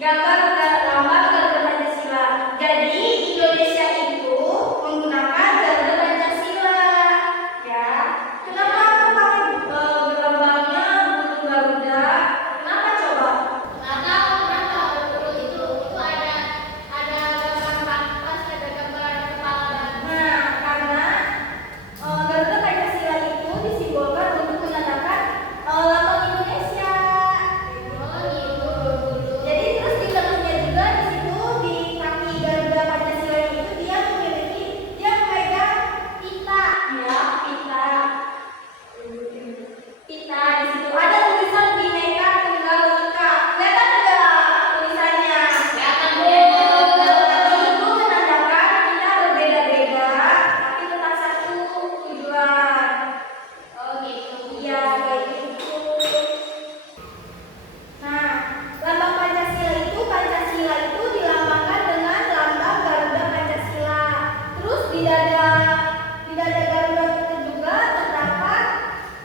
gambar lambang Garuda Pancasila. Jadi Indonesia itu menggunakan Garuda Pancasila. Ya, kenapa aku pakai berlambangnya burung Garuda? Kenapa coba? Karena burung itu ada gambar pas, ada gambar kepala. Nah, karena Garuda Pancasila itu disimbolkan untuk menandakan lambang Indonesia. Oh gitu. Jadi terus di tengahnya juga di situ di kaki Garuda Pancasila itu dia memegang pita, ya pita. Pita di situ ada tulisan Bhinneka Tunggal Ika. Kelihatan nggak tulisannya? Kelihatan, Bu. Itu menandakan kita berbeda-beda tapi tetap satu tujuan. Oh gitu. Iya, kayak gitu. Nah, lambang Pancasila itu dilambangkan dengan lambang Garuda Pancasila. Terus di dada Garuda itu juga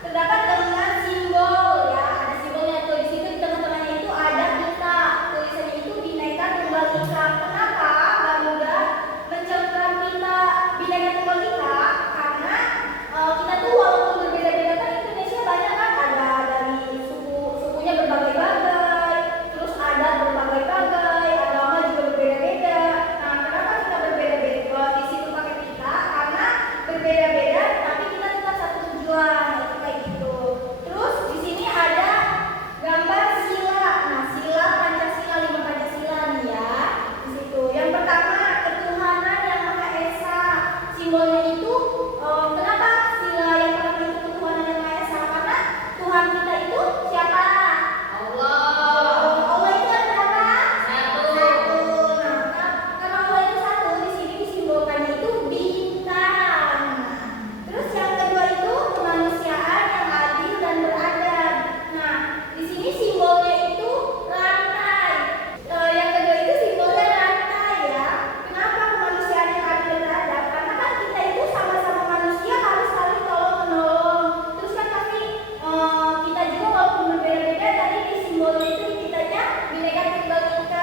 terdapat dengan simbol, ya. Ada simbolnya tuh di situ, di tengah-tengahnya itu ada pita. Tulisannya itu Bhinneka Tunggal Ika. Kenapa Garuda mencengkeram pita Bhinneka Tunggal Ika? Karena kita tuh walaupun berbeda-beda kan Indonesia banyak kan, ada dari sukunya berbagai-bagai, terus adat berbagai-bagai, agama juga berbeda-beda. Nah, kenapa kita berbeda-beda? Di situ pakai pita karena berbeda-beda tapi kita tetap satu tujuan, itu kayak gitu. Terus di sini ada gambar sila. Nah, sila Pancasila, 5 Pancasila nih ya. Di situ. Yang pertama, ketuhanan yang Maha Esa. Simbolnya itu kenapa sila yang pertama itu ketuhanan yang Maha Esa? Karena Tuhan kita itu siapa? Allah. Allah itu ada berapa? Satu. Satu. Nah, karena Allah itu satu, di sini disimbolkannya itu bintang. Terus yang kedua itu kemanusiaan yang adil dan beradab. Nah, di sini simbolnya itu rantai. Yang kedua itu simbolnya rantai, ya. Kenapa kemanusiaan yang adil dan beradab? Karena kan kita itu sama-sama manusia harus saling tolong menolong. Terus kan pasti kita juga walaupun berbeda-beda tadi di simbolnya itu di kitanya Bhinneka Tunggal Ika.